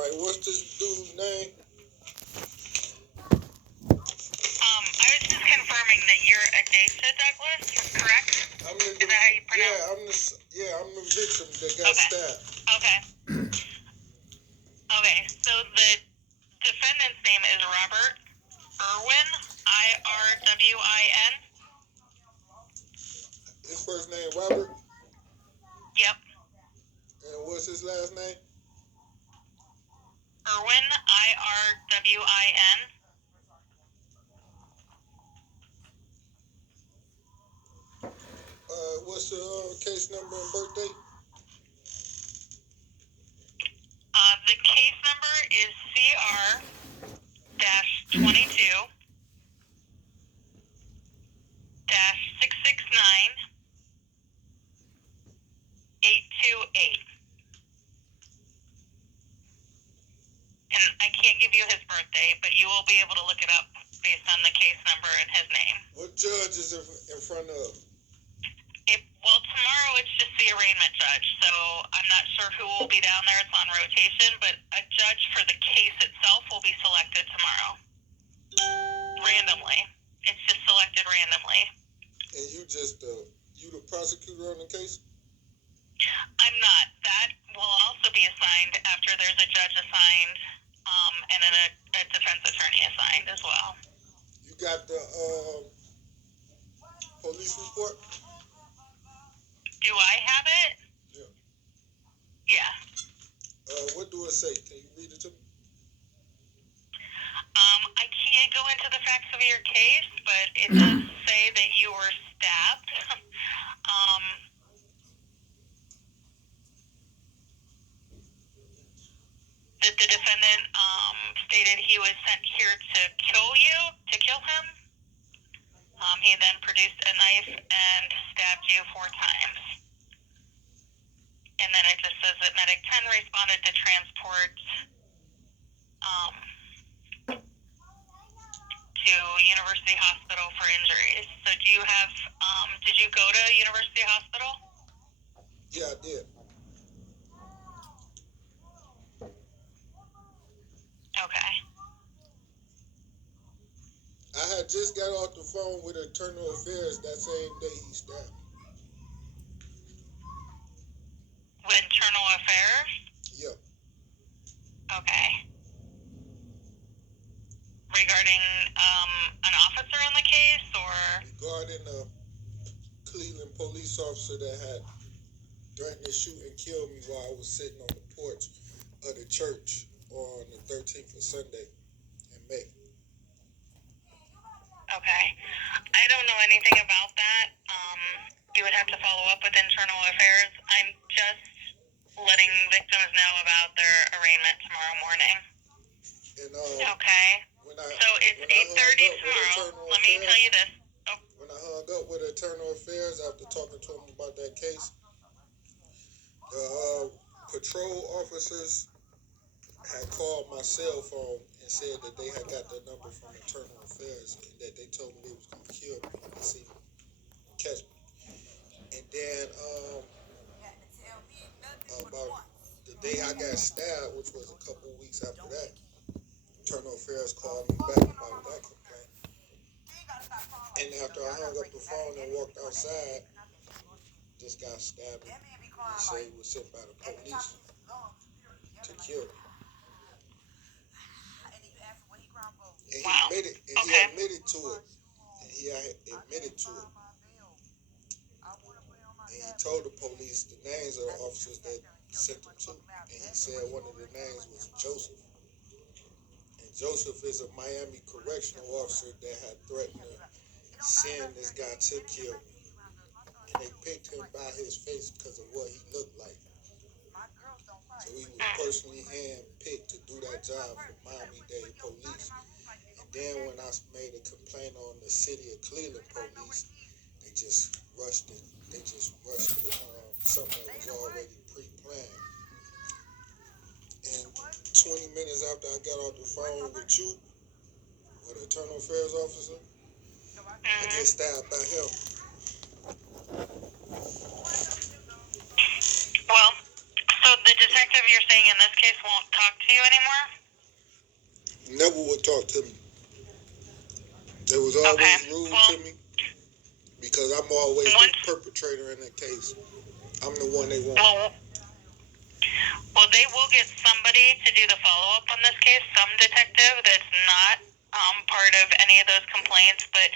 right, what's this dude's name? I was just confirming that you're Dacia Douglas, correct? I'm Is that how you pronounce it? I'm the victim that got stabbed. Okay. Okay, so the defendant's name is Robert Irwin, Irwin. His first name Robert? Yep. And what's his last name? Irwin, Irwin. What's your case number and birthday? The case number is CR-22-669-828. And I can't give you his birthday, but you will be able to look it up based on the case number and his name. What judge is in front of? Well, tomorrow it's just the arraignment judge, so I'm not sure who will be down there. It's on rotation, but a judge for the case itself will be selected tomorrow. Randomly. It's just selected randomly. And you the prosecutor on the case? I'm not. That will also be assigned after there's a judge assigned, and then a defense attorney assigned as well. You got the police report? Do I have it? Yeah. Yeah. What do it say? Can you read it to me? I can't go into the facts of your case, but it does say that you were stabbed. That the defendant stated he was sent here to kill him. He then produced a knife and stabbed you 4 times. And then it just says that Medic 10 responded to transport to University Hospital for injuries. So do you have, did you go to University Hospital? Yeah, I did. Okay. I had just got off the phone with Internal Affairs that same day he stabbed me. With Internal Affairs? Yeah. Okay. Regarding an officer on the case, or? Regarding a Cleveland police officer that had threatened to shoot and kill me while I was sitting on the porch of the church on the 13th of Sunday in May. Okay. I don't know anything about that. You would have to follow up with Internal Affairs. I'm just letting victims know about their arraignment tomorrow morning. And, okay. So it's 8:30 tomorrow. Let me tell you this. Oh. When I hung up with Internal Affairs after talking to them about that case, the patrol officers had called my cell phone and said that they had got the number from Internal Affairs and that they told me they was going to kill me if they see me, catch me. And then about the day I got stabbed, which was a couple weeks after that, Internal Affairs called me back about that complaint. And after I hung up the phone and walked outside, this guy stabbed me. He said he was sent by the police to kill me. And he admitted to it. And he admitted to it. And he told the police the names of the officers that sent him to. And he said one of the names was Joseph. And Joseph is a Miami correctional officer that had threatened to send this guy to kill me. And they picked him by his face because of what he looked like. So he was personally handpicked to do that job for Miami-Dade police. And then when I made a complaint on the city of Cleveland police, they just rushed it. Something that was already pre-planned. And 20 minutes after I got off the phone with you, with the Internal Affairs officer, I get stabbed by him. Well, so the detective you're saying in this case won't talk to you anymore? to me. They was Okay. always rude Well, to me because I'm always the once, perpetrator in the case. I'm the one they want. well, they will get somebody to do the follow-up on this case, some detective that's not part of any of those complaints. But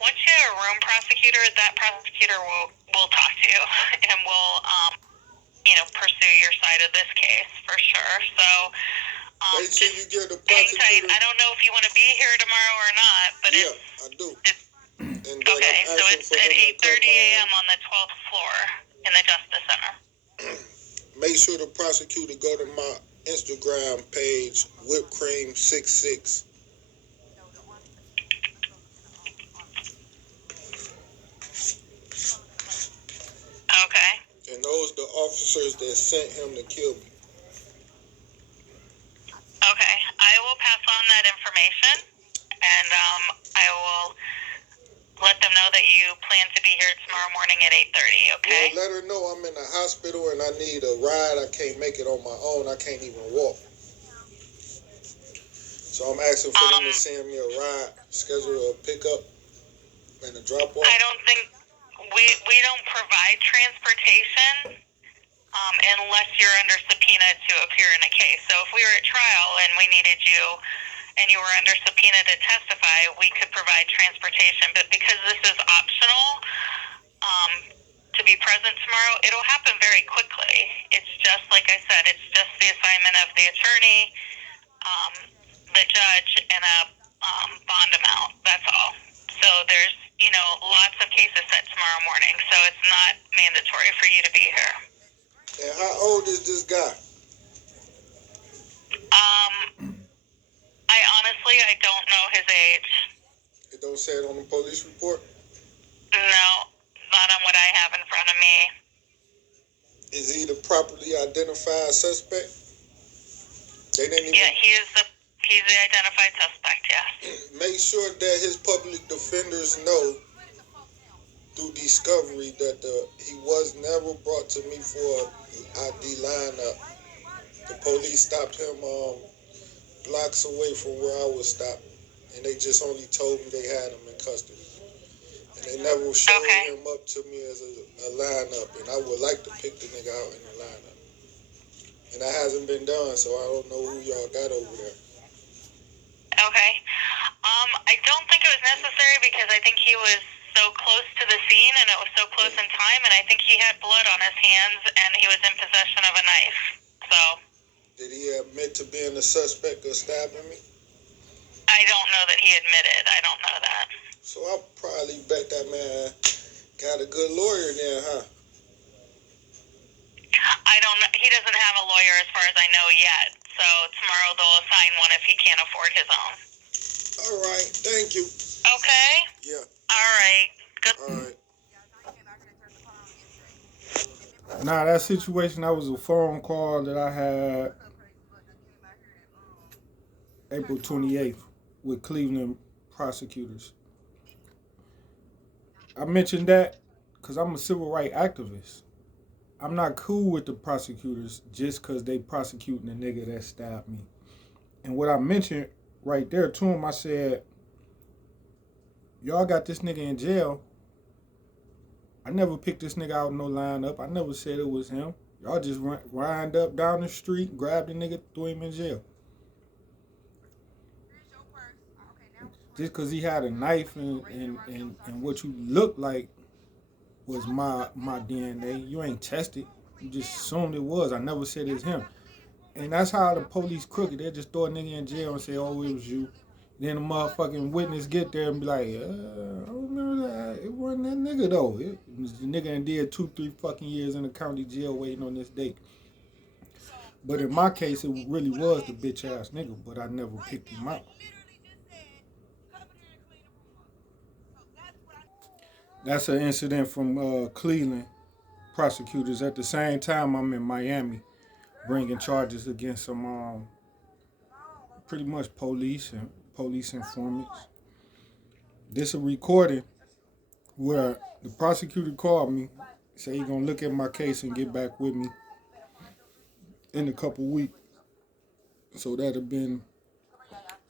once you have a room prosecutor, that prosecutor will talk to you and will, pursue your side of this case for sure. So Make sure you get the hang tight. prosecutor. I don't know if you want to be here tomorrow or not, but Yeah, I do. And then okay, I'm so asking it's for at them to 8:30 come, a.m. on the 12th floor in the Justice Center. make sure the prosecutor go to my Instagram page, whippedcream66. Okay. And those the officers that sent him to kill me. Okay. I will pass on that information, and I will let them know that you plan to be here tomorrow morning at 8:30. Okay. Well, let her know I'm in the hospital and I need a ride. I can't make it on my own. I can't even walk. So I'm asking for them to send me a ride, schedule a pickup and a drop off. I don't think we don't provide transportation unless you're under subpoena to appear in a case. So if we were at trial and we needed you and you were under subpoena to testify, we could provide transportation. But because this is optional to be present tomorrow, it'll happen very quickly. It's just, like I said, it's just the assignment of the attorney, the judge, and a bond amount. That's all. So there's, lots of cases set tomorrow morning, so it's not mandatory for you to be here. And how old is this guy? I don't know his age. It don't say it on the police report? No, not on what I have in front of me. Is he the properly identified suspect? They didn't even... Yeah, he's the identified suspect, yes. Make sure that his public defenders know through discovery that he was never brought to me for an ID lineup. The police stopped him blocks away from where I was stopped, and they just only told me they had him in custody. And they never showed him up to me as a lineup, and I would like to pick the nigga out in the lineup. And that hasn't been done, so I don't know who y'all got over there. Okay. I don't think it was necessary because I think he was so close to the scene and it was so close in time, and I think he had blood on his hands and he was in possession of a knife. So. Did he admit to being the suspect of stabbing me? I don't know that he admitted. I don't know that. So I'll probably bet that man got a good lawyer then, huh? I don't know. He doesn't have a lawyer as far as I know yet. So tomorrow they'll assign one if he can't afford his own. All right. Thank you. Okay? Yeah. All right. Good. All right. Nah, that situation, that was a phone call that I had April 28th with Cleveland prosecutors. I mentioned that because I'm a civil rights activist. I'm not cool with the prosecutors just because they prosecuting the nigga that stabbed me. And what I mentioned right there to him, I said, y'all got this nigga in jail. I never picked this nigga out in no lineup. I never said it was him. Y'all just lined up down the street, grabbed the nigga, threw him in jail. Just because he had a knife and what you look like was my DNA. You ain't tested. You just assumed it was. I never said it's him. And that's how the police crooked. They just throw a nigga in jail and say, oh, it was you. Then the motherfucking witness get there and be like, I don't remember that. It wasn't that nigga, though. It was the nigga and did 2-3 fucking years in the county jail waiting on this date. But in my case, it really was the bitch-ass nigga, but I never picked him out. That's an incident from Cleveland prosecutors. At the same time, I'm in Miami bringing charges against some pretty much police and police informants. This a recording where the prosecutor called me, said he gonna look at my case and get back with me in a couple weeks. So that'd have been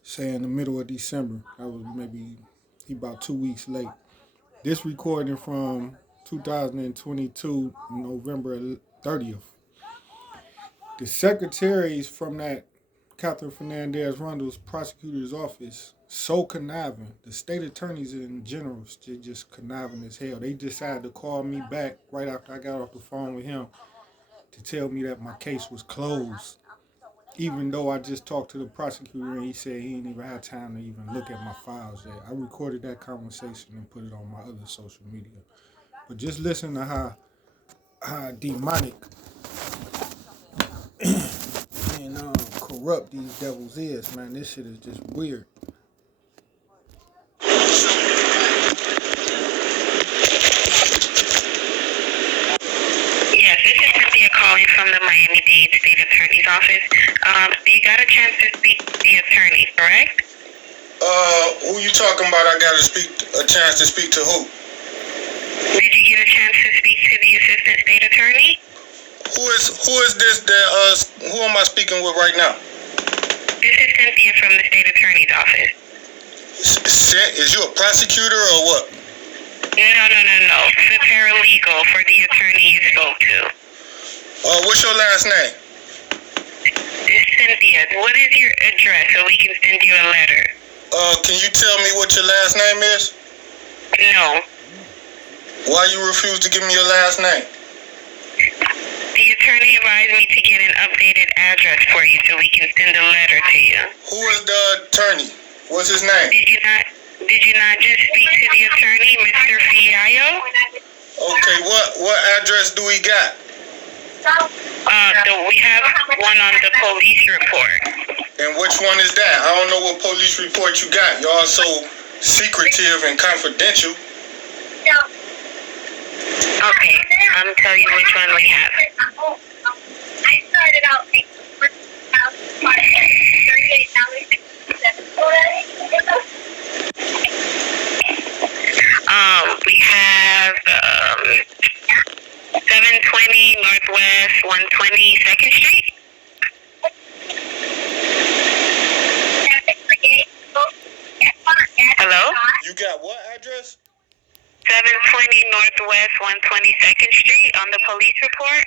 say in the middle of December. That was maybe he about 2 weeks late. This recording from 2022, November 30th. The secretaries from that Catherine Fernandez Rundle's prosecutor's office so conniving. The state attorneys in general, they just conniving as hell. They decided to call me back right after I got off the phone with him to tell me that my case was closed. Even though I just talked to the prosecutor and he said he didn't even have time to even look at my files yet. I recorded that conversation and put it on my other social media. But just listen to how demonic and corrupt these devils is, man. This shit is just weird. Yes, this is Cynthia calling from the Miami-Dade State Attorney's Office. You got a chance to speak to the attorney, correct? Who you talking about? I got a chance to speak to who? Did you get a chance to speak to the Assistant State Attorney? Who is this that who am I speaking with right now? This is Cynthia from the State Attorney's Office. Is you a prosecutor or what? No. The paralegal for the attorney you spoke to. What's your last name? It's Cynthia. What is your address so we can send you a letter? Can you tell me what your last name is? No. Why you refuse to give me your last name? The attorney advised me to get an updated address for you so we can send a letter to you. Who is the attorney? What's his name? Did you not just speak to the attorney, Mr. Fiallo? Okay, what address do we got? We have one on the police report. And which one is that? I don't know what police report you got. Y'all so secretive and confidential. Okay, I'm telling you which one we have. I started out making we have 720 Northwest 122nd Street. Hello? You got what address? 720 Northwest 122nd Street on the police report.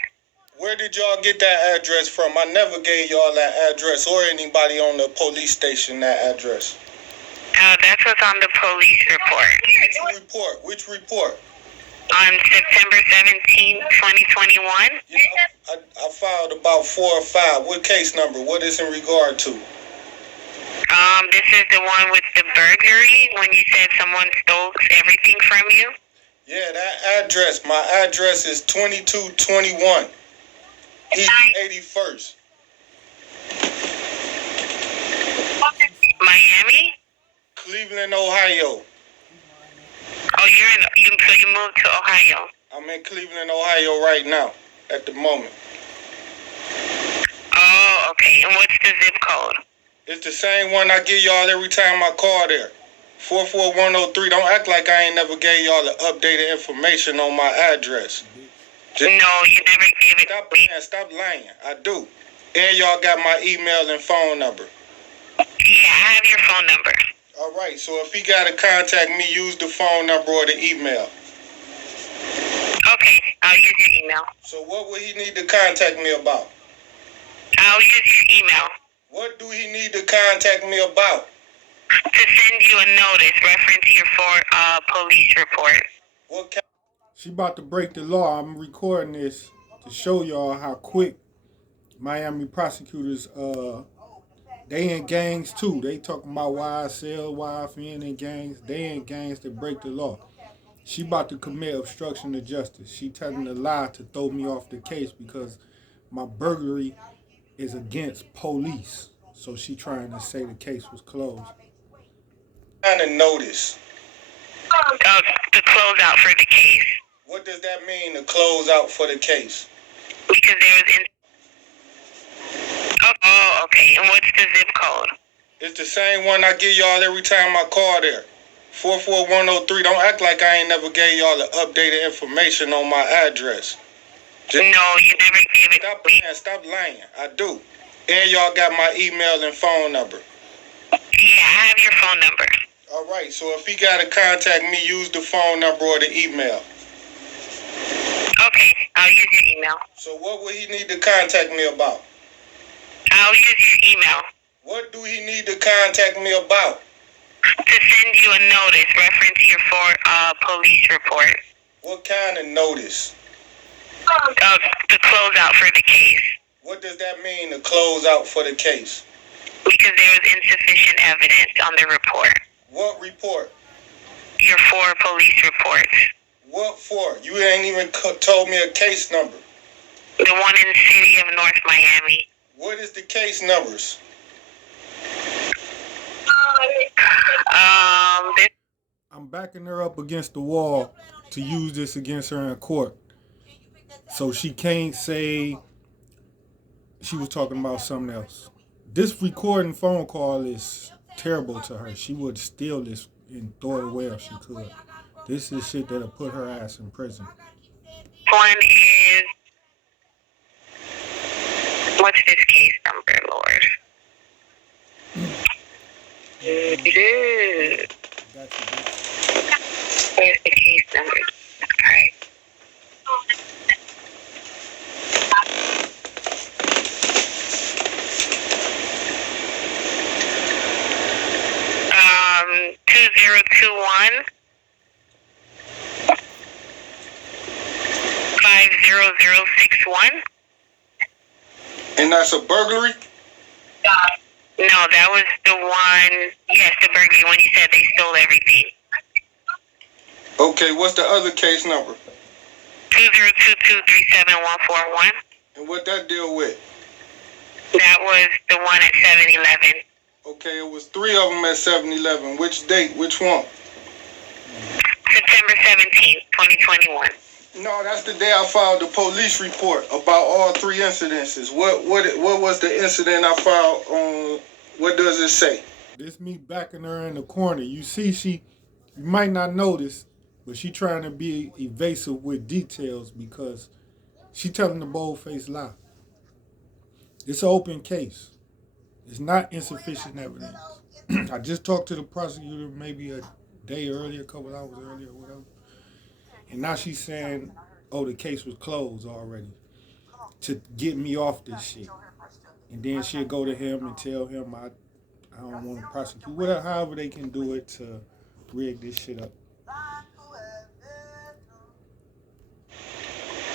Where did y'all get that address from? I never gave y'all that address or anybody on the police station that address. That's what's on the police report. Which report? On September 17, 2021. Yeah, I filed about 4 or 5. What case number? What is in regard to? This is the one with the burglary when you said someone stole everything from you. Yeah, that address. My address is 2221 East 81st. Miami? Cleveland, Ohio. Oh, so you moved to Ohio. I'm in Cleveland, Ohio right now at the moment. Oh, okay. And what's the zip code? It's the same one I give y'all every time I call there. 44103. Don't act like I ain't never gave y'all the updated information on my address. No, you never gave it Stop to me. Stop lying. I do. And y'all got my email and phone number. Yeah, I have your phone number. All right, so if he got to contact me, use the phone number or the email. Okay, I'll use your email. So what would he need to contact me about? I'll use your email. What do he need to contact me about? To send you a notice reference your police report. What She about to break the law. I'm recording this to show y'all how quick Miami prosecutors, they in gangs too. They talking about YSL, YFN and gangs. They in gangs that break the law. She about to commit obstruction of justice. She telling a lie to throw me off the case because my burglary is against police. So she trying to say the case was closed. kind of notice? To close out for the case. What does that mean, to close out for the case? Because there was Oh, okay. And what's the zip code? It's the same one I give y'all every time I call there. 44103. Don't act like I ain't never gave y'all the updated information on my address. No, you never gave it Stop to me. lying. Stop lying. I do. And y'all got my email and phone number. Yeah, Yeah, I have your phone number. All right, so if he got to contact me, use the phone number or the email. Okay, I'll use your email. So what would he need to contact me about? I'll use your email. What do he need to contact me about? To send you a notice referring to your police report. What kind of notice? To close out for the case. What does that mean, to close out for the case? Because there was insufficient evidence on the report. What report? Your 4 police reports. What for? You ain't even told me a case number. The one in the city of North Miami. What is the case numbers? I'm backing her up against the wall to use this against her in court. So she can't say she was talking about something else. This recording phone call is terrible to her. She would steal this and throw it away if she could. This is shit that'll put her ass in prison. One is, what's this case number, Lord? Where's the case number? All right. 2021 50061. And that's a burglary? No, that was the one, yes, the burglary, when you said they stole everything. Okay, what's the other case number? 202237141. And what that deal with? That was the one at 7-Eleven. Okay, it was 3 of them at 7-Eleven. Which date? Which one? September 17th, 2021. No, that's the day I filed the police report about all 3 incidences. What was the incident I filed on? What does it say? This me backing her in the corner. You see, you might not notice, but she trying to be evasive with details because she telling the bold-faced lie. It's an open case. It's not insufficient evidence. I just talked to the prosecutor maybe a day earlier, a couple hours earlier, whatever. And now she's saying, oh, the case was closed already to get me off this shit. And then she'll go to him and tell him I don't want to prosecute. Whatever, however they can do it to rig this shit up.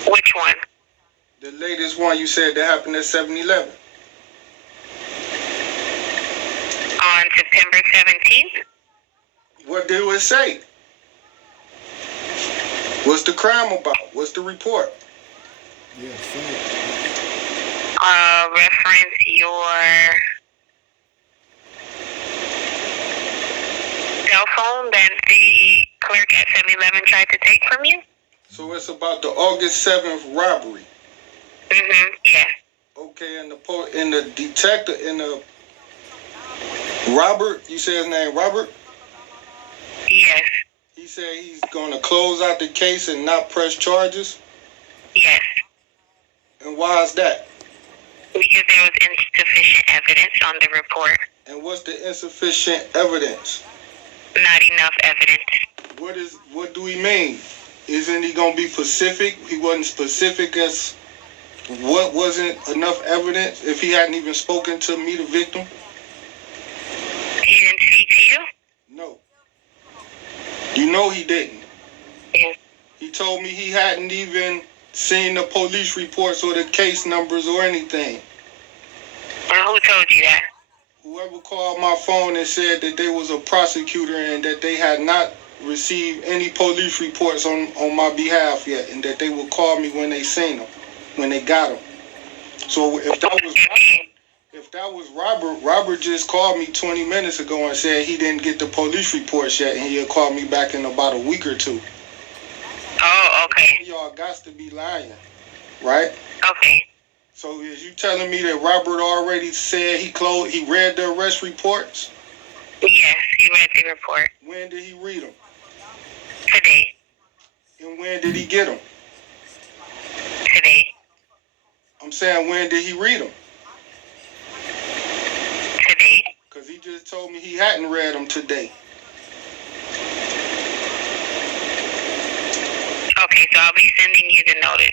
Which one? The latest one you said that happened at 7-Eleven. On September 17th? What did it say? What's the crime about? What's the report? Yeah, say it. Reference your cell phone that the clerk at 7-Eleven tried to take from you? So it's about the August 7th robbery. Yeah. Okay, and the detective, in the Robert, you say his name Robert? Yes. He said he's going to close out the case and not press charges? Yes. And why is that? Because there was insufficient evidence on the report. And what's the insufficient evidence? Not enough evidence. What do he mean? Isn't he going to be specific? He wasn't specific as what wasn't enough evidence if he hadn't even spoken to me, the victim? He didn't speak to you? No. You know he didn't. Yeah. He told me he hadn't even seen the police reports or the case numbers or anything. Who told you that? Whoever called my phone and said that they was a prosecutor and that they had not received any police reports on my behalf yet, and that they would call me when they seen them, when they got them. So if that was Robert just called me 20 minutes ago and said he didn't get the police reports yet, and he'll call me back in about a week or 2. Oh, okay. Y'all got to be lying, right? Okay. So is you telling me that Robert already said he read the arrest reports? Yes, he read the report. When did he read them? Today. And when did he get them? Today. I'm saying, when did he read them? Today. Because he just told me he hadn't read them today. Okay, so I'll be sending you the notice.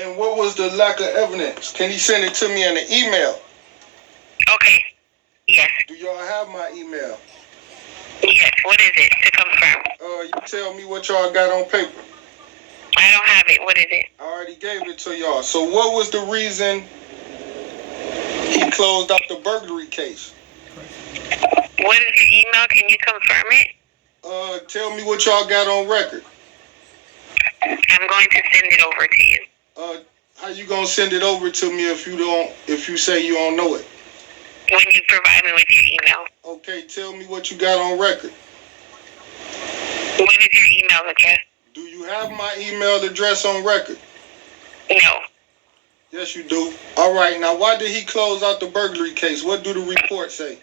And what was the lack of evidence? Can he send it to me in an email? Okay. Yes. Do y'all have my email? Yes. What is it to confirm? You tell me what y'all got on paper. I don't have it. What is it? I already gave it to y'all. So what was the reason he closed out the burglary case? What is your email? Can you confirm it? Tell me what y'all got on record. I'm going to send it over to you. How you gonna send it over to me if you say you don't know it? When you provide me with your email. Okay, tell me what you got on record. What is your email address? Do you have my email address on record? No. Yes, you do. All right, now why did he close out the burglary case? What do the report say?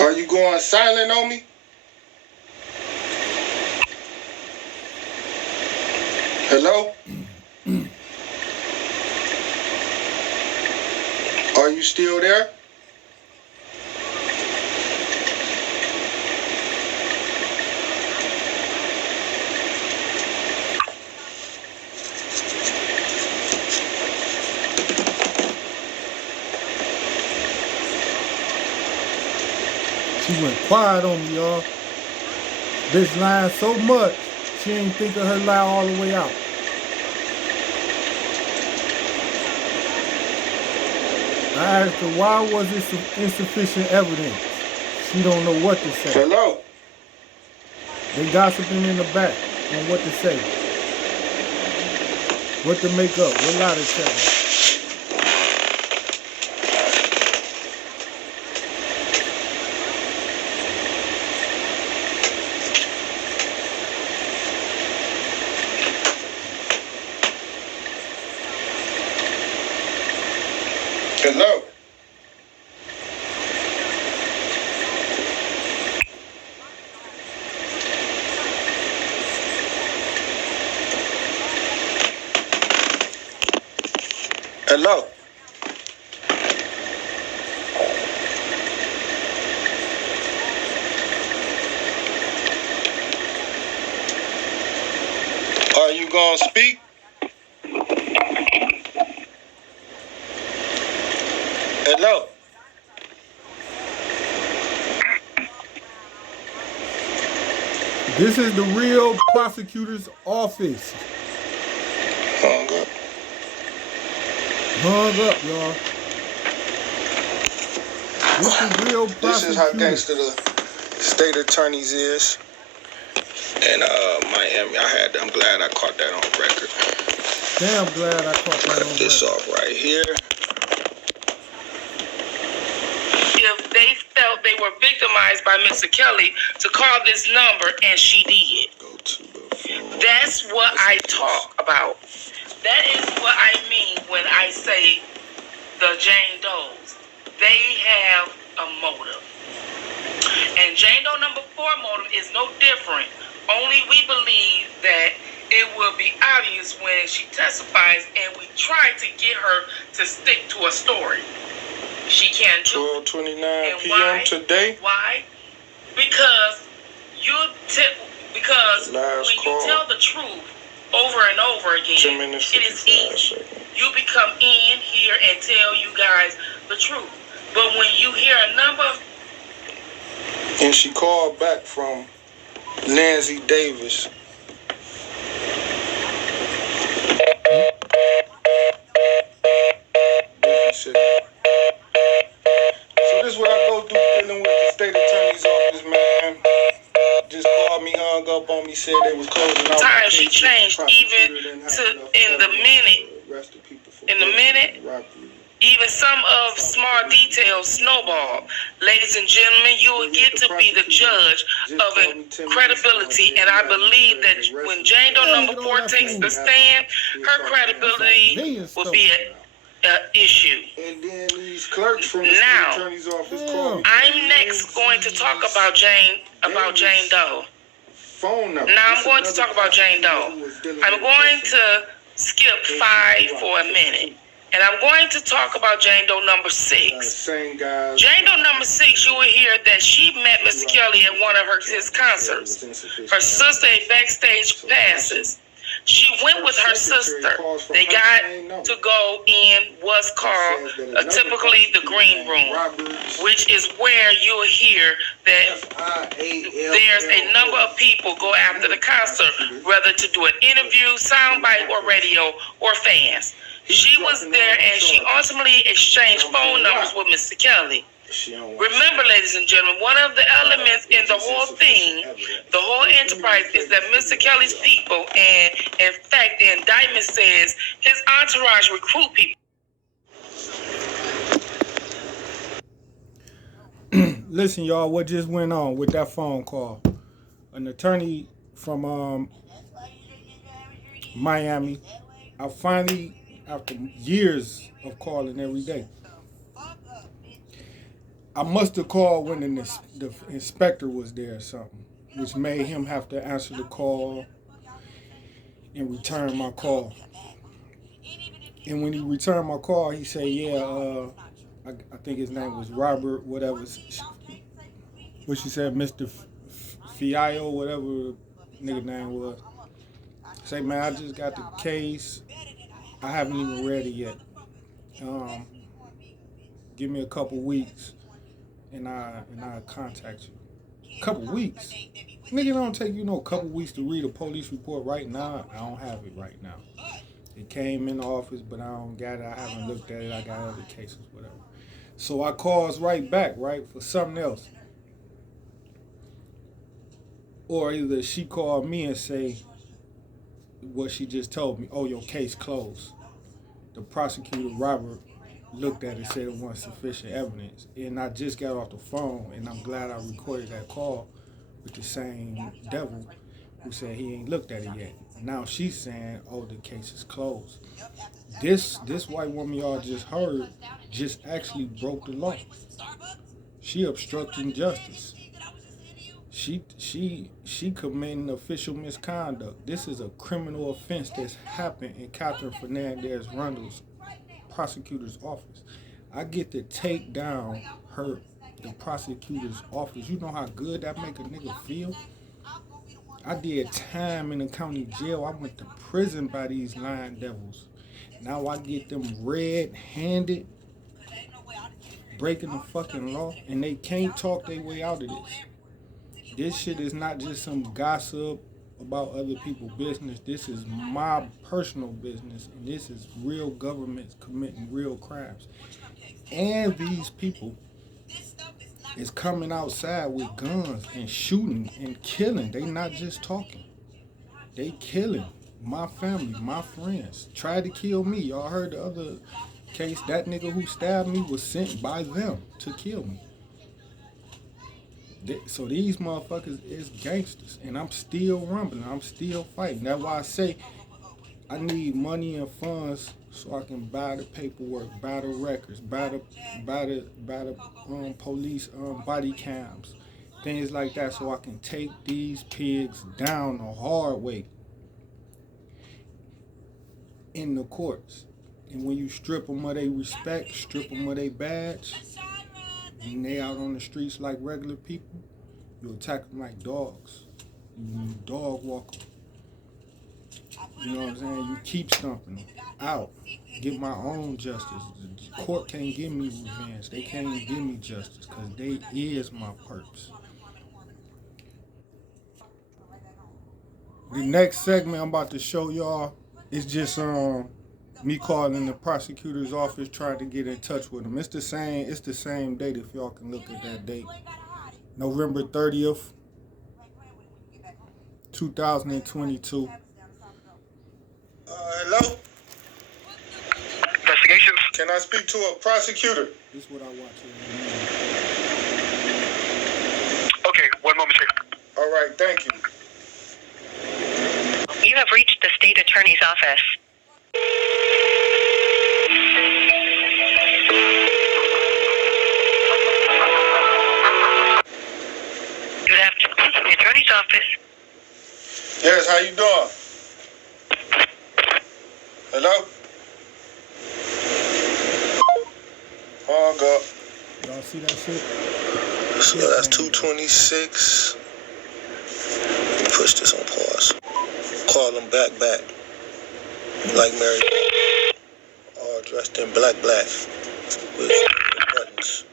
Are you going silent on me? Hello? Are you still there? She went quiet on me, y'all. Bitch lying so much, she ain't think of her lie all the way out. I asked her, why was it insufficient evidence? She don't know what to say. Hello? They gossiping in the back on what to say. What to make up, what lie to tell. Hello? Hello? Are you gonna speak? Hello? This is the real prosecutor's office. Hung up. Hung up, y'all. This is real prosecutor. This is how gangster the state attorneys is. And Miami, I'm glad I caught that on record. Damn glad I caught that on Cut this record. off right here. If they felt they were victimized by Mr. Kelly to call this number, and she did. Go to the phone. That's what I talk about. That is what I mean when I say the Jane Does. They have a motive. And Jane Doe number 4 motive is no different. Only we believe that it will be obvious when she testifies, and we try to get her to stick to a story. She can't do it. 12:29 p.m. why? today. Why? Because because Last when call. you tell the truth over and over 10 again, minutes, it is 55 easy. seconds. You become in here and tell you guys the truth. But when you hear a number of And she called back from Nancy Davis this is what I go through dealing with the state attorney's office, man. Just called me, hung up on me, said they was closing out. Time she changed even to in the minute, even some of small details snowball. Ladies and gentlemen, you will get to be the judge of credibility, and I believe that when Jane Doe number 4 takes the stand, her credibility will be an issue. And then these clerks from the now, attorney's office call me. I'm next going to talk about Jane Doe. Phone number. Now I'm going to talk about Jane Doe. I'm going to skip 5 for a minute. And I'm going to talk about Jane Doe number 6. Jane Doe number 6, you will hear that she met Mr. Kelly at one of his concerts. Her sister had backstage passes. She went with her sister. They got to go in what's called typically the green room, which is where you'll hear that there's a number of people go after the concert, whether to do an interview, soundbite, or radio, or fans. She was there and she ultimately exchanged phone numbers with Mr. Kelly. Remember, ladies and gentlemen, one of the elements in the whole thing, the whole enterprise, is that Mr. Kelly's people, and in fact, the indictment says his entourage recruit people. Listen, y'all, what just went on with that phone call? An attorney from Miami. I finally, after years of calling every day, I must have called when the inspector was there or something, which made him have to answer the call and return my call. And when he returned my call, he said, I think his name was Robert, whatever. What she said, Mr. Fiallo, whatever nigga name was. Say, man, I just got the case. I haven't even read it yet. Give me a couple weeks. And I contact you. Couple weeks? Nigga, don't take you no couple weeks to read a police report right now. I don't have it right now. It came in the office, but I don't got it. I haven't looked at it. I got other cases, whatever. So I calls right back, right, for something else. Or either she called me and say what she just told me. Oh, your case closed. The prosecutor, Robert, looked at it and said it wasn't sufficient evidence. And I just got off the phone, and I'm glad I recorded that call with the same devil who said he ain't looked at it yet. Now she's saying, oh, the case is closed. This white woman y'all just heard just actually broke the law. She obstructing justice. She committing official misconduct. This is a criminal offense that's happened in Catherine Fernandez Rundle's prosecutor's office. I get to take down the prosecutor's office. You know how good that make a nigga feel? I did time in the county jail. I went to prison by these lying devils. Now I get them red-handed breaking the fucking law, and they can't talk their way out of this. This shit is not just some gossip about other people's business. This is my personal business, and this is real governments committing real crimes. And these people is coming outside with guns and shooting and killing. They not just talking. They killing my family, my friends. Tried to kill me. Y'all heard the other case. That nigga who stabbed me was sent by them to kill me. So these motherfuckers is gangsters, and I'm still rumbling. I'm still fighting. That's why I say I need money and funds so I can buy the paperwork, buy the records, buy the police body cams, things like that, so I can take these pigs down the hard way in the courts. And when you strip them of their respect, strip them of their badge, and they out on the streets like regular people, you attack them like dogs. You dog walk them. You know what I'm saying? You keep stomping them out. Get my own justice. The court can't give me revenge. They can't even give me justice because they is my perps. The next segment I'm about to show y'all is just me calling the prosecutor's office trying to get in touch with him. It's the same date if y'all can look at that date. November 30th, 2022. Hello? Investigations. Can I speak to a prosecutor? This is what I watch here. Okay, one moment, sir. All right, thank you. You have reached the state attorney's office. Good afternoon, the attorney's office. Yes, how you doing? Hello? Hung up. Y'all see that shit? So that's 226. Push this on pause. Call them back. Like Mary. All dressed in black. With buttons.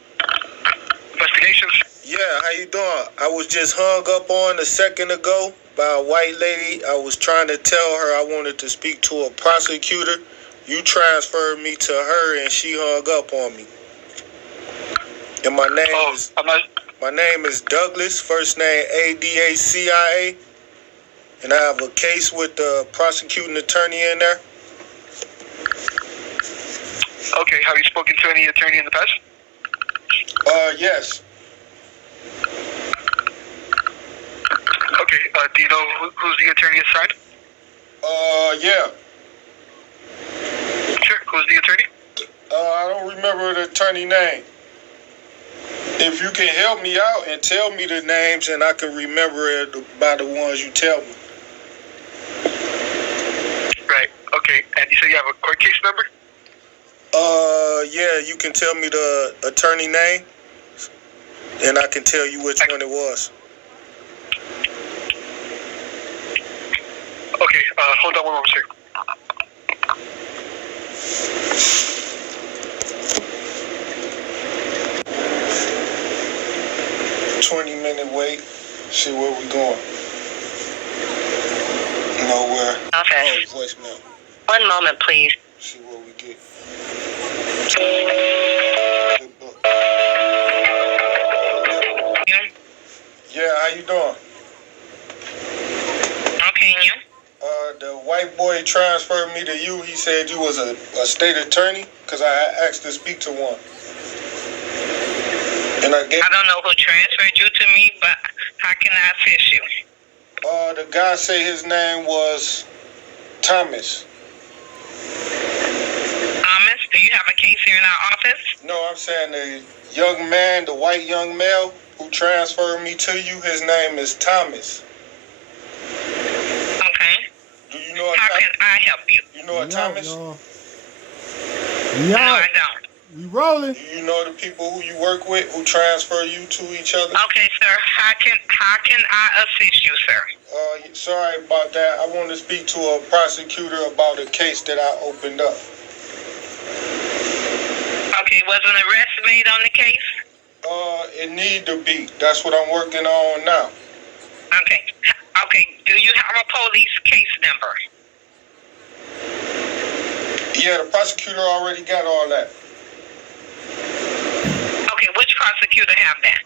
Investigations. Yeah, how you doing? I was just hung up on a second ago by a white lady. I was trying to tell her I wanted to speak to a prosecutor. You transferred me to her and she hung up on me. And my name is Douglas, first name ADACIA. And I have a case with the prosecuting attorney in there. Okay, have you spoken to any attorney in the past? Yes. Okay, do you know who's the attorney assigned? Yeah. Sure, who's the attorney? I don't remember the attorney name. If you can help me out and tell me the names and I can remember it by the ones you tell me. Right, okay, and you said you have a court case number? Yeah, you can tell me the attorney name and I can tell you which one it was. Okay, hold on one moment, sir. 20-minute wait. See where we going. Nowhere. Office. Oh, voicemail. 1 moment, please. See what we get. Good book. Yeah, how you doing? Okay, and you? The white boy transferred me to you. He said you was a state attorney because I asked to speak to one. And I don't know who transferred you to me, but how can I assist you? The guy say his name was Thomas. Thomas, do you have a case here in our office? No, I'm saying the young man, the white young male who transferred me to you, his name is Thomas. Okay. Do you know How can I help you? You know a Thomas? No, I don't. We rolling. Do you know the people who you work with who transfer you to each other? Okay, sir. How can I assist you, sir? Sorry about that. I want to speak to a prosecutor about a case that I opened up. Okay, was an arrest made on the case? It need to be. That's what I'm working on now. Okay. Okay, do you have a police case number? Yeah, the prosecutor already got all that. Okay, which prosecutor have that?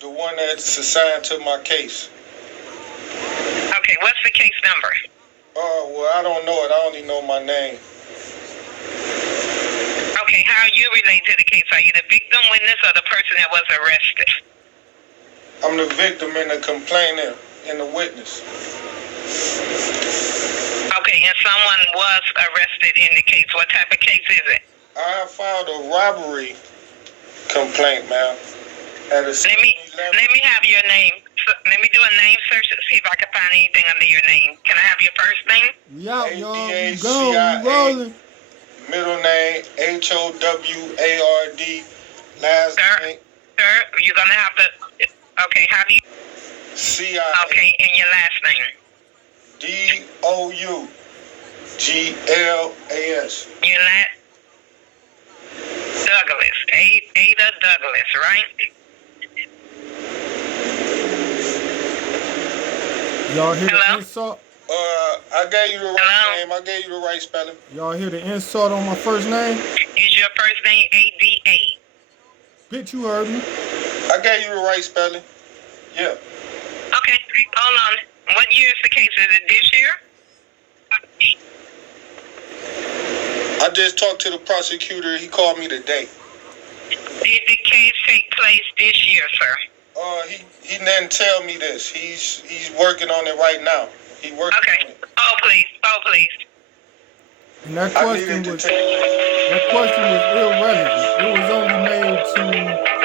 The one that's assigned to my case. Okay, what's the case number? Well, I don't know it. I only know my name. Okay, how you relate to the case? Are you the victim, witness, or the person that was arrested? I'm the victim and the complainant and the witness. Okay, and someone was arrested in the case. What type of case is it? I filed a robbery complaint, ma'am. At a Let me have your name. Let me do a name search to see if I can find anything under your name. Can I have your first name? We out, y'all. We ADACIA. go. We rolling. Middle name HOWARD. Last name Sir, you're gonna have to. Okay, how do you? CIA. Okay, and your last name? DOUGLAS. Your last. Douglas. Ada Douglas, right? Y'all hear Hello? the insult? I gave you the right Hello? name. I gave you the right spelling. Y'all hear the insult on my first name? Is your first name ADA? Bitch, you heard me. I gave you the right spelling. Yeah. Okay, hold on. What year is the case? Is it this year? I just talked to the prosecutor. He called me today. Did the case take place this year, sir? He didn't tell me this. He's working on it right now. He working Okay. on it. Oh, please. Oh, please. And that I question needed to was take. irrelevant. It was only made to.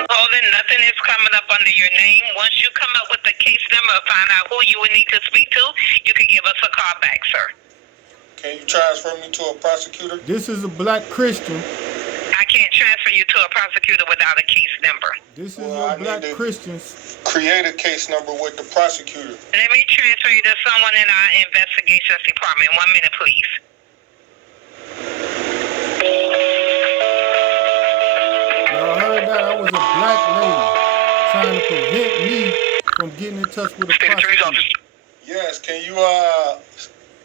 Holding, nothing is coming up under your name. Once you come up with the case number or find out who you would need to speak to, you can give us a call back, sir. Can you transfer me to a prosecutor? This is a black Christian. I can't transfer you to a prosecutor without a case number. This is Well, your I black need to- Christians. Create a case number with the prosecutor. Let me transfer you to someone in our investigations department. 1 minute, please. Y'all heard that? I was a black lady trying to prevent me from getting in touch with a State Attorney's prosecutor. Office. Yes.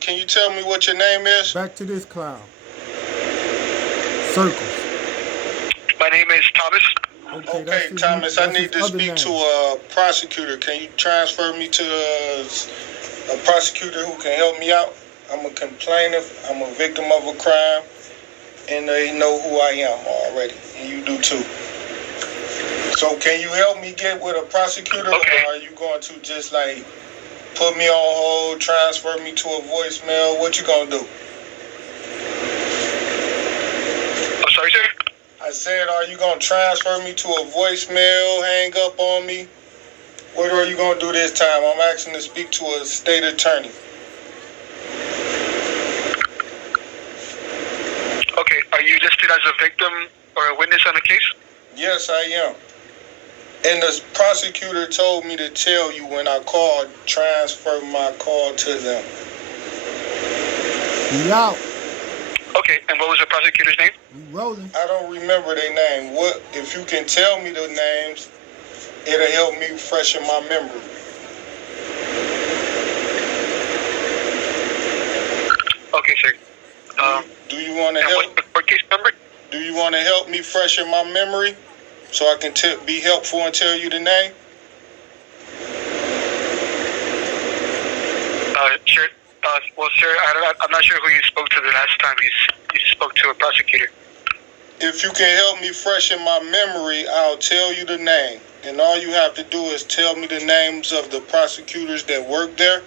Can you tell me what your name is? Back to this clown. Circles. My name is Thomas. Okay, Okay, his- Thomas. I that's need his to other speak name. to a prosecutor. Can you transfer me to a prosecutor who can help me out? I'm a complainant. I'm a victim of a crime, and they know who I am already, and you do too. So can you help me get with a prosecutor, Okay. or are you going to just like put me on hold, transfer me to a voicemail? What you gonna do? I'm sorry, sir. I said, are you gonna transfer me to a voicemail, hang up on me? What are you gonna do this time? I'm asking to speak to a state attorney. Okay, are you listed as a victim or a witness on the case? Yes, I am. And the prosecutor told me to tell you when I called, transfer my call to them. We out. Okay, and what was the prosecutor's name? We rolling. I don't remember their name. What if you can tell me the names? It'll help me freshen my memory. Okay, sir. Do you want to And help? what's the court case number? Do you want to help me freshen my memory so I can be helpful and tell you the name? Sure. Well, sir, I'm not sure who you spoke to the last time you spoke to a prosecutor. If you can help me freshen my memory, I'll tell you the name. And all you have to do is tell me the names of the prosecutors that work there,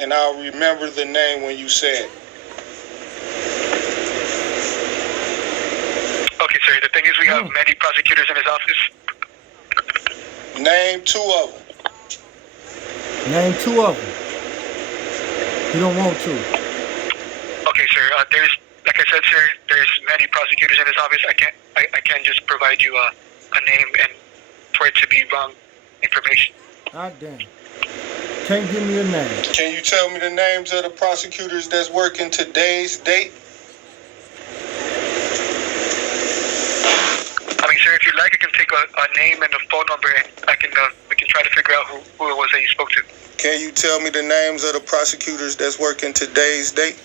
and I'll remember the name when you say it. Okay, sir. The thing is, we have many prosecutors in his office. Name two of them. Name two of them. You don't want to. Okay, sir. There's, like I said, sir, there's many prosecutors in his office. I can't just provide you a name and for it to be wrong information. God damn. Can't give me a name. Can you tell me the names of the prosecutors that's working today's date? I mean, sir, if you'd like, I can take a name and a phone number, and we can try to figure out who it was that you spoke to. Can you tell me the names of the prosecutors that's working today's date?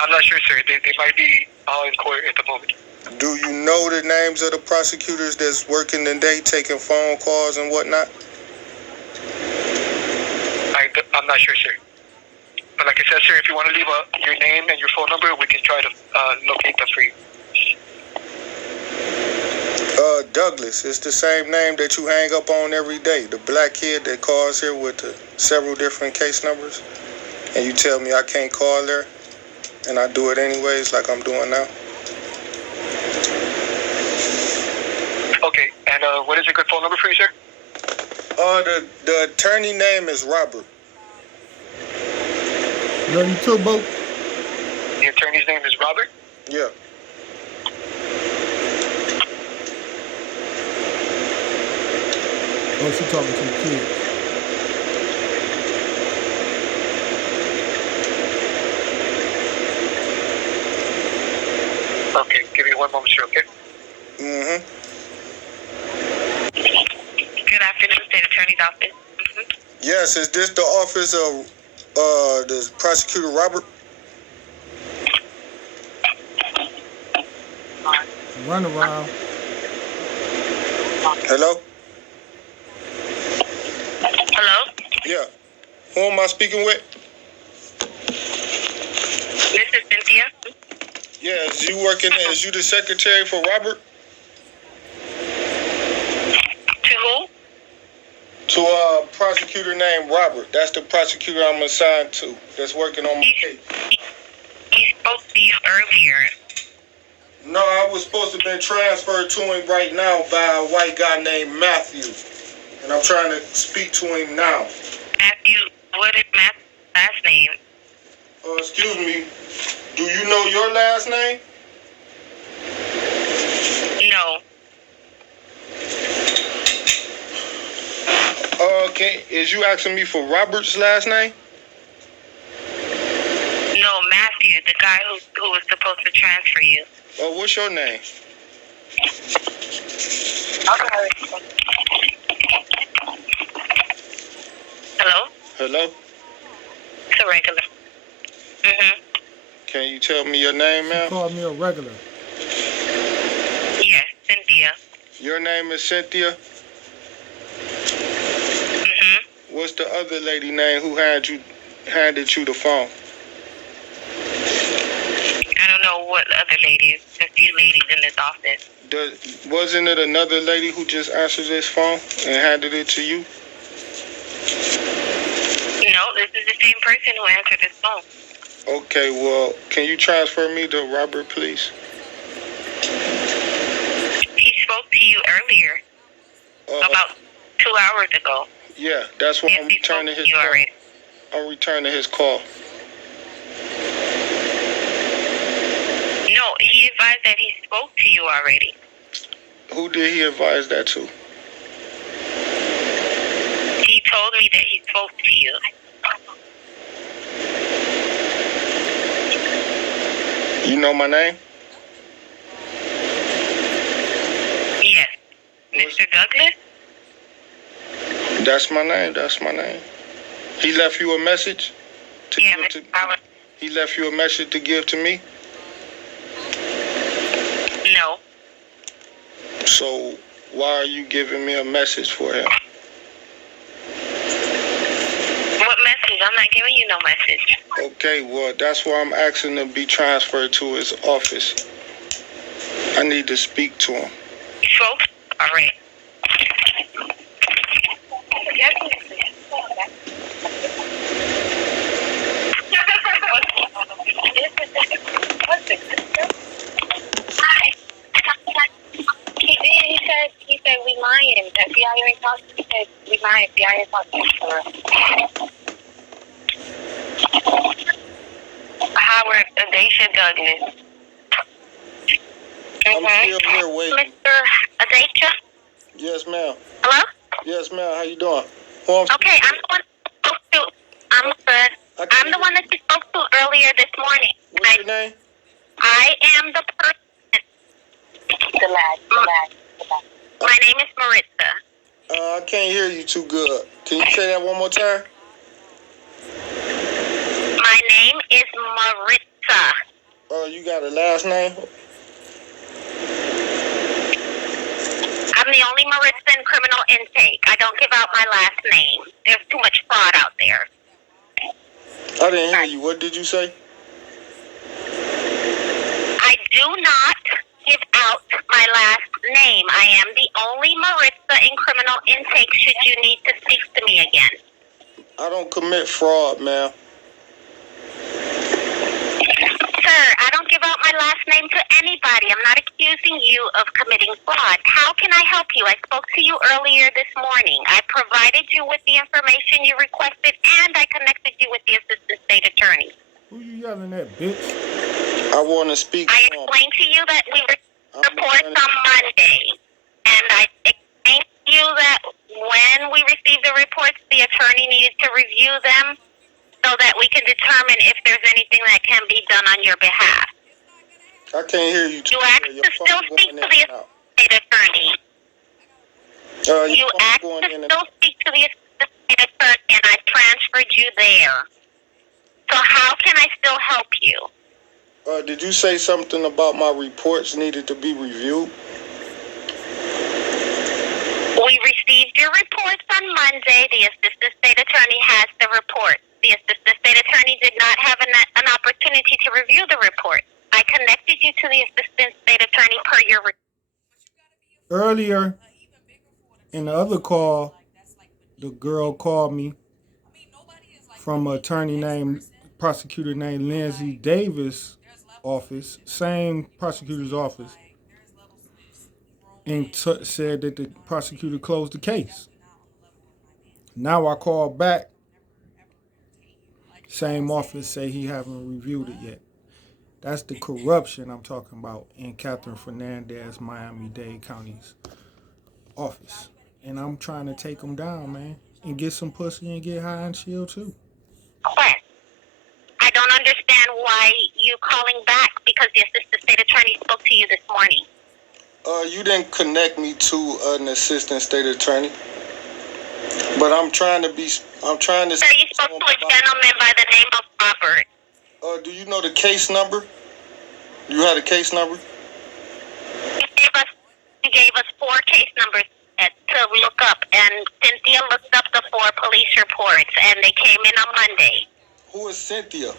I'm not sure, sir. They might be all in court at the moment. Do you know the names of the prosecutors that's working today, taking phone calls and whatnot? I'm not sure, sir. But like I said, sir, if you want to leave your name and your phone number, we can try to locate them for you. Douglas. It's the same name that you hang up on every day. The black kid that calls here with the several different case numbers. And you tell me I can't call there, and I do it anyways like I'm doing now. Okay, and what is a good phone number for you, sir? The attorney name is Robert. Love you too, Bo. The attorney's name is Robert? Yeah. Oh, she talking to the kids. Okay, give me one moment, sir, okay? Mm-hmm. Good afternoon, State Attorney's Office. Yes, is this the office of the prosecutor Robert? Run around. Hello? Hello? Yeah. Who am I speaking with? This is Cynthia. Yeah, is you working there? Is you the secretary for Robert? To who? To a prosecutor named Robert. That's the prosecutor I'm assigned to. That's working on my case. He spoke to you earlier. No, I was supposed to have been transferred to him right now by a white guy named Matthew. And I'm trying to speak to him now. Matthew, what is Matthew's last name? Excuse me. Do you know your last name? No. Okay. Is you asking me for Robert's last name? No, Matthew, the guy who was supposed to transfer you. What's your name? Hello? Hello? It's a regular. Can you tell me your name, She ma'am? called me a regular. Yes, Cynthia. Your name is Cynthia? What's the other lady name who handed you the phone? I don't know what other ladies. There's a few ladies in this office. Wasn't it another lady who just answered this phone and handed it to you? No, this is the same person who answered this phone. Okay, well, can you transfer me to Robert, please? He spoke to you earlier, about 2 hours ago. Yeah, that's why Yes, I'm he spoke returning to his you call. already. I'm returning his call. No, he advised that he spoke to you already. Who did he advise that to? He told me that he spoke to you. You know my name? Yes. Mr. Douglas? That's my name. That's my name. He left you a message to Yeah, give Mr. to. Howard. He left you a message to give to me. No. So why are you giving me a message for him? What message? I'm not giving you no message. Okay, well, that's why I'm asking to be transferred to his office. I need to speak to him. You spoke? All right. He said we lying. That's the I ain't talking. He said we lying. The I ain't talking. Howard, Dacia Douglas. I'm still here waiting. Mr. Adacha? Yes, ma'am. Hello? Yes, ma'am. How you doing? Who I'm Okay, I'm the one you spoke to. I'm good. I'm the one that you spoke to earlier this morning. What's your name? I am the person. The lad. My name is Maritza. I can't hear you too good. Can you say that one more time? My name is Maritza. You got a last name? I'm the only Maritza in criminal intake. I don't give out my last name. There's too much fraud out there. I didn't hear you. What did you say? I do not give out my last name. I am the only Maritza in criminal intake should you need to speak to me again. I don't commit fraud, ma'am. Sir, I don't give out my last name to anybody. I'm not accusing you of committing fraud. How can I help you? I spoke to you earlier this morning. I provided you with the information you requested, and I connected you with the assistant state attorney. Who you yelling at, bitch? I want to speak I to him. explained to you that we received reports on Monday, and I explained to you that when we received the reports, the attorney needed to review them so that we can determine if there's anything that can be done on your behalf. I can't hear you too You good. asked Your to phone still going speak in to and the out. state attorney. Your You phone asked going to in and still out. speak to the assistant State Attorney, and I transferred you there. So how can I still help you? Did you say something about my reports needed to be reviewed? We received your reports on Monday. The Assistant State Attorney has the report. The Assistant State Attorney did not have an opportunity to review the report. I connected you to the Assistant State Attorney per your Earlier, in the other call, the girl called me from an prosecutor named Lindsay Davis office, same prosecutor's office, and said that the prosecutor closed the case. Now I call back, same office say he haven't reviewed it yet. That's the corruption I'm talking about in Catherine Fernandez, Miami-Dade County's office. And I'm trying to take them down, man, and get some pussy and get high and chill too. request. I don't understand why you calling back because the Assistant State Attorney spoke to you this morning. You didn't connect me to an Assistant State Attorney. But I'm trying to... Sir, you spoke to a gentleman by the name of Robert. Do you know the case number? You had a case number? You gave us 4 case numbers to look up, and Cynthia looked up the 4 police reports, and they came in on Monday. Who is Cynthia?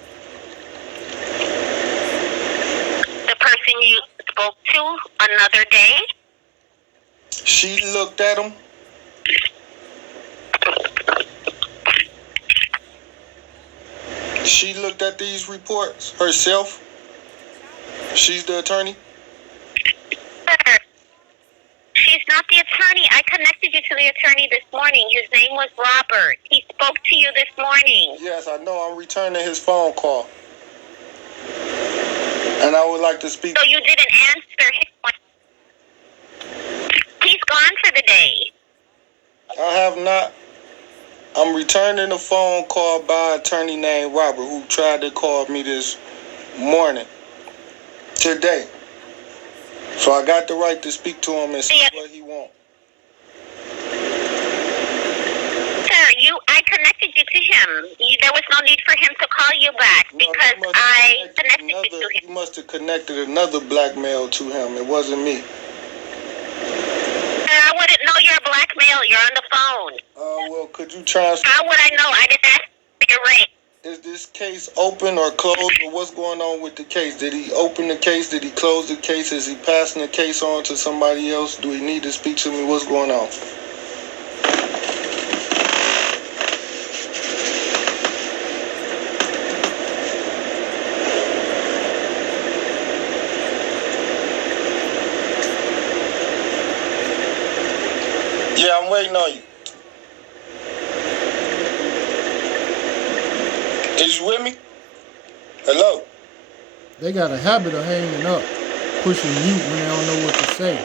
The person you spoke to another day? She looked at them? She looked at these reports herself? She's the attorney? Sir, she's not the attorney. I connected you to the attorney this morning. His name was Robert. He spoke to you this morning. Yes, I know. I'm returning his phone call. And I would like to speak... So you didn't answer him. He's gone for the day. I have not. I'm returning a phone call by an attorney named Robert who tried to call me this morning. Today. So I got the right to speak to him and see what he wants. Sir, I connected you to him. There was no need for him to call you back because I connected you to him. You must have connected another black male to him. It wasn't me. Sir, I wouldn't know you're a black male. You're on the phone. Well, could you transfer? How would I know? I didn't ask for your rate. Is this case open or closed, or what's going on with the case? Did he open the case? Did he close the case? Is he passing the case on to somebody else? Do he need to speak to me? What's going on? Yeah, I'm waiting on you. Is you with me? Hello? They got a habit of hanging up, pushing mute when they don't know what to say.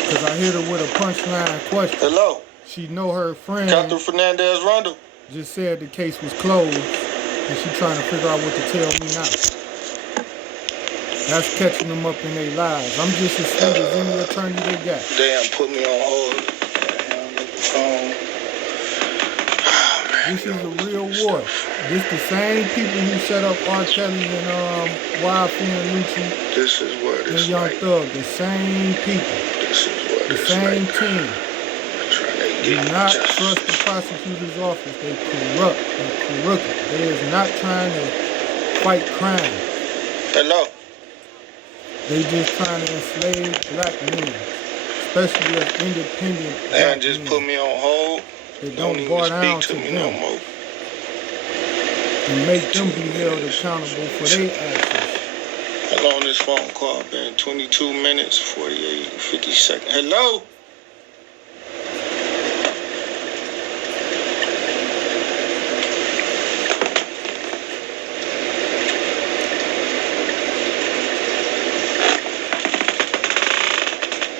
Because I hit her with a punchline question. Hello? She know her friend Catherine Fernandez Rondo. just said the case was closed, and she trying to figure out what to tell me now. That's catching them up in their lives. I'm just as sweet as any attorney they got. Damn, put me on hold. This is a real war. This the same people who set up R. Kelly and YFN and Lucci This is what and it's Young like. Thug. The same people. This is what The it's same like. team. Trying to Do get not justice. trust the prosecutor's office. They corrupt. They're crooked. They is not trying to fight crime. Hello? They just trying to enslave black men, especially as independent black And just men. put me on hold. They Don't don't even bow down speak to to me no them more. and make them be held accountable for their actions. How long this phone call been? 22 minutes, 48, 50 seconds. Hello?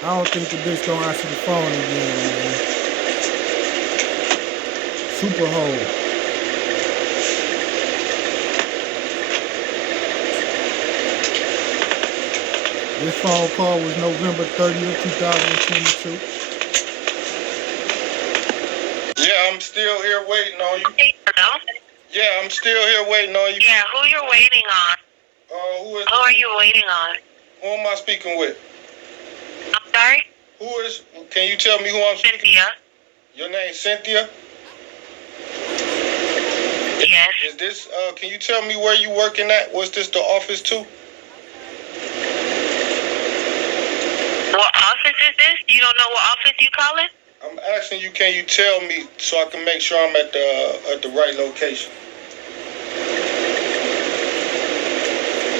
I don't think the bitch gonna answer the phone again, man. Super hold. This phone call was November 30th, 2022. here waiting on you. Okay, hello? Yeah, I'm still here waiting on you. Yeah, who you're waiting on? Who are you waiting on? Who am I speaking with? I'm sorry? Can you tell me who I'm speaking with? Cynthia. Your name Cynthia? Yes. Is this, can you tell me where you working at? Was this the office too? What office is this? You don't know what office you calling? I'm asking you, can you tell me so I can make sure I'm at the right location?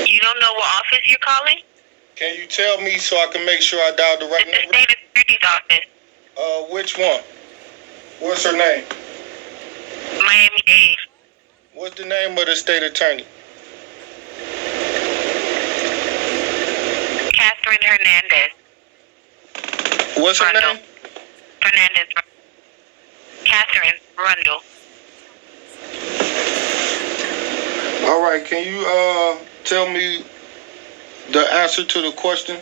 You don't know what office you're calling? Can you tell me so I can make sure I dial the right It's the number? state attorney's office. Which one? What's her name? Miami-Dade. What's the name of the state attorney? Catherine Hernandez. What's her Rundle. name? Fernandez. Catherine Rundle. All right, can you tell me the answer to the question?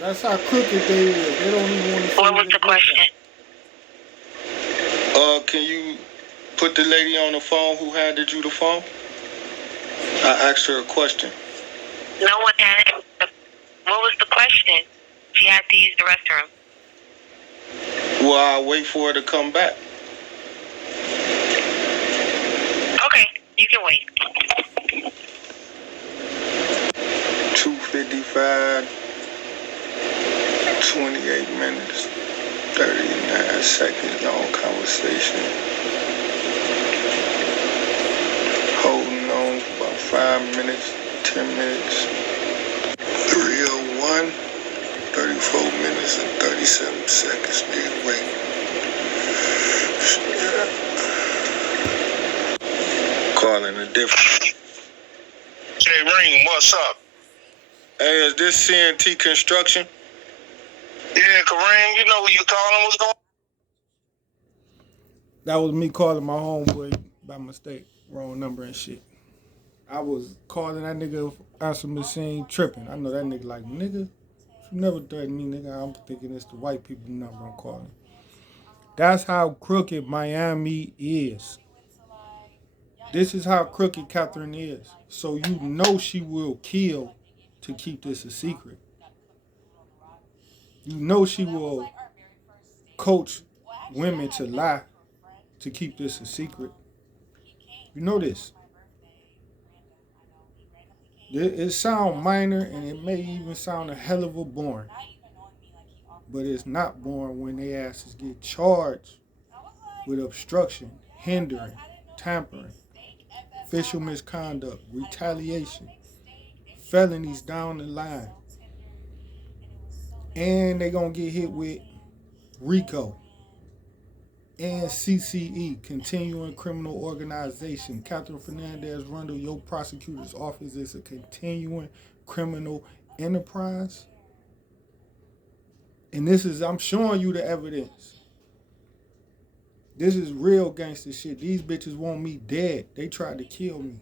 That's how crooked they is. They don't even want to. What was the question? Can you put the lady on the phone who handed you the phone? I asked her a question. No one had. What was the question? She had to use the restroom. Well, I'll wait for her to come back. Okay, you can wait. 2:55, 28 minutes, 39 seconds, long conversation. Holding on for about 5 minutes, 10 minutes. 3:01, 34 minutes and 37 seconds. Still waiting. Calling a different. Jay Ring, what's up? Hey, is this CNT Construction? Yeah, Kareem, you know who you calling? What's going on? That was me calling my homeboy by mistake. Wrong number and shit. I was calling that nigga answer machine tripping. I know that nigga like, nigga, you never threatened me, nigga. I'm thinking it's the white people number I'm calling. That's how crooked Miami is. This is how crooked Catherine is. So you know she will kill to keep this a secret. You know she will coach women to lie to keep this a secret. You know this. It sounds minor and it may even sound a hell of a boring. But it's not boring when they asses get charged with obstruction, hindering, tampering, official misconduct, retaliation, felonies down the line. And they gonna get hit with RICO and CCE, Continuing Criminal Organization. Catherine Fernandez Rundle, your prosecutor's office is a continuing criminal enterprise. And this is, I'm showing you the evidence. This is real gangster shit. These bitches want me dead. They tried to kill me.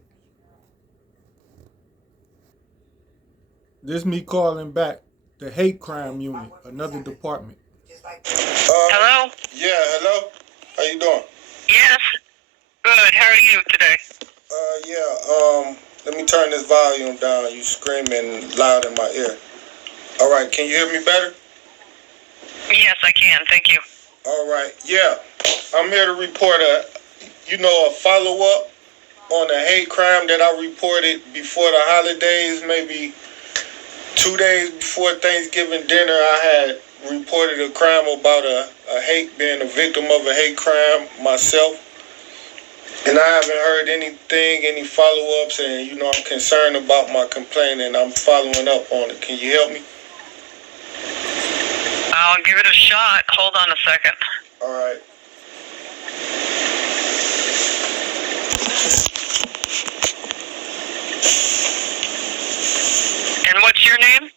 This me calling back the hate crime unit, another department. Hello? Yeah, hello? How you doing? Yes. Good. How are you today? Let me turn this volume down. You screaming loud in my ear. All right, can you hear me better? Yes, I can. Thank you. All right, yeah. I'm here to report a follow-up on a hate crime that I reported before the holidays, maybe 2 days before Thanksgiving dinner. I had reported a crime about being a victim of a hate crime myself. And I haven't heard any follow-ups, and, I'm concerned about my complaint, and I'm following up on it. Can you help me? I'll give it a shot. Hold on a second. All right. And what's your name?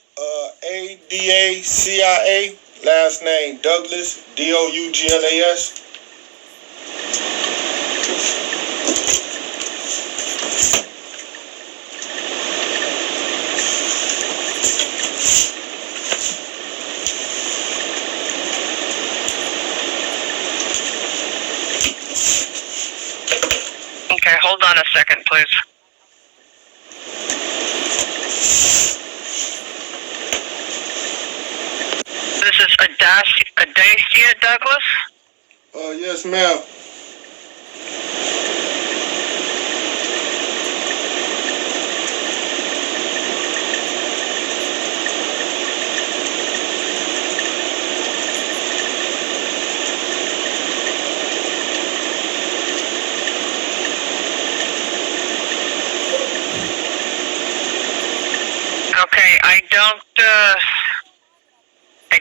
ADACIA, last name Douglas, DOUGLAS. please. This is Dacia Douglas. Yes, ma'am. Okay, I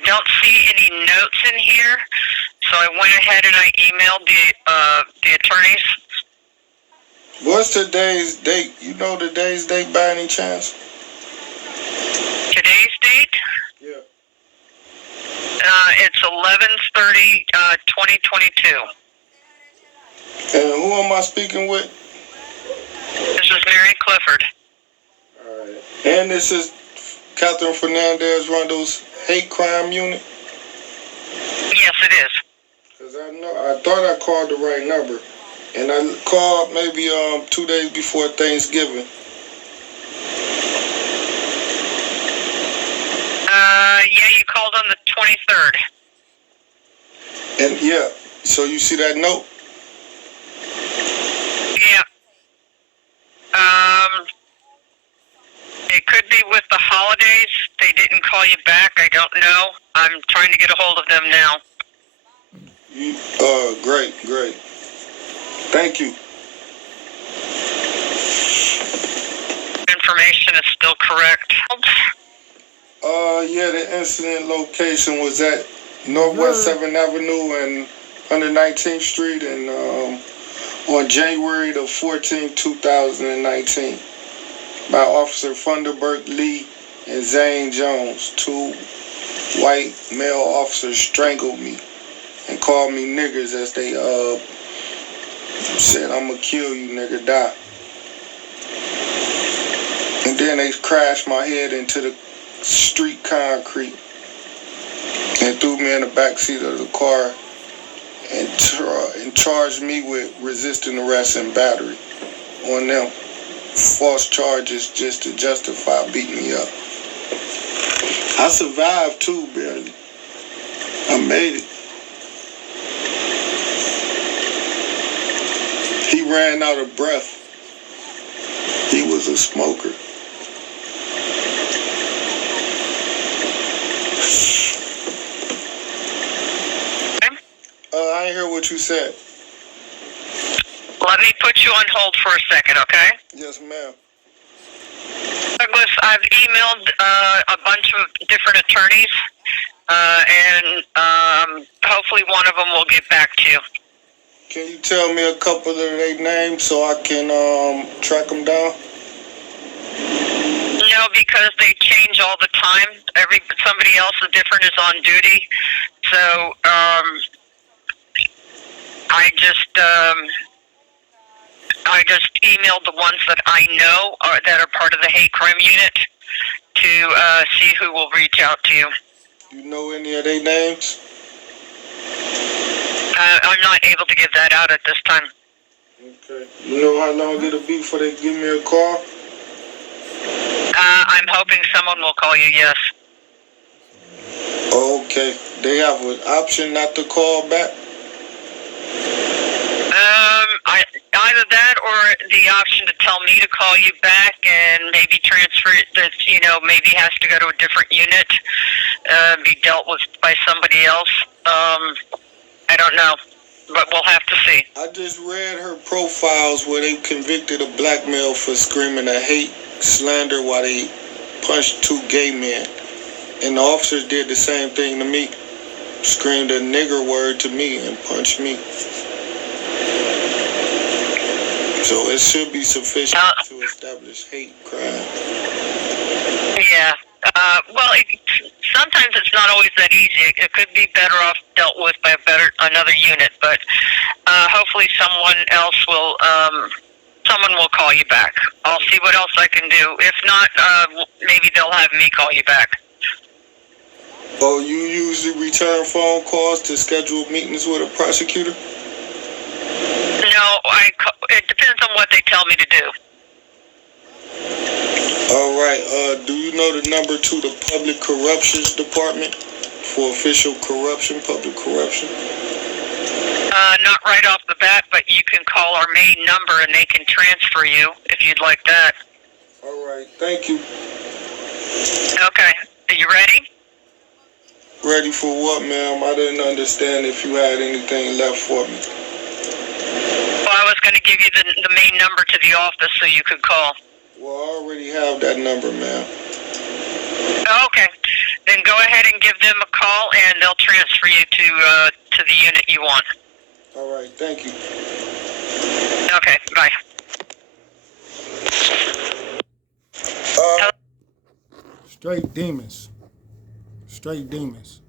don't see any notes in here, so I went ahead and I emailed the attorneys. What's today's date? You know today's date by any chance? Today's date? Yeah. It's 11/30/2022. And who am I speaking with? This is Mary Clifford. Alright. And this is Catherine Fernandez Rundle's hate crime unit? Yes, it is. Because I thought I called the right number. And I called maybe 2 days before Thanksgiving. Yeah, you called on the 23rd. And yeah, so you see that note? Yeah. It could be with the holidays. They didn't call you back. I don't know. I'm trying to get a hold of them now. Great. Thank you. Information is still correct. Yeah, the incident location was at Northwest 7th Avenue and 119th Street and on January the 14th, 2019 by Officer Funderburk Lee and Zane Jones. 2 white male officers strangled me and called me niggers as they said, "I'm gonna kill you, nigga, die." And then they crashed my head into the street concrete and threw me in the back seat of the car and charged me with resisting arrest and battery on them. False charges just to justify beating me up. I survived too, barely. I made it. He ran out of breath. He was a smoker. I didn't hear what you said. Let me put you on hold for a second, okay? Yes, ma'am. Douglas, I've emailed a bunch of different attorneys, and hopefully one of them will get back to you. Can you tell me a couple of their names so I can track them down? No, because they change all the time. Somebody else is different is on duty, so I just emailed the ones that I know that are part of the hate crime unit to see who will reach out to you. You know any of their names? I'm not able to give that out at this time. Okay. You know how long it'll be before they give me a call? I'm hoping someone will call you, yes. Okay. They have an option not to call back? Either that or the option to tell me to call you back and maybe transfer it that, maybe has to go to a different unit, be dealt with by somebody else. I don't know, but we'll have to see. I just read her profiles where they convicted a black male for screaming a hate slander while they punched 2 gay men. And the officers did the same thing to me. Screamed a nigger word to me and punched me. So it should be sufficient to establish hate crime. Yeah. Sometimes it's not always that easy. It could be better off dealt with by another unit, but hopefully someone will call you back. I'll see what else I can do. If not, maybe they'll have me call you back. Oh, you usually return phone calls to schedule meetings with a prosecutor? No, It depends on what they tell me to do. All right. Do you know the number to the Public Corruptions Department for official corruption, public corruption? Not right off the bat, but you can call our main number and they can transfer you if you'd like that. All right. Thank you. Okay. Are you ready? Ready for what, ma'am? I didn't understand if you had anything left for me. Well, I was going to give you the main number to the office so you could call. Well, I already have that number, ma'am. Okay. Then go ahead and give them a call and they'll transfer you to the unit you want. All right. Thank you. Okay. Bye. Straight demons. Straight demons.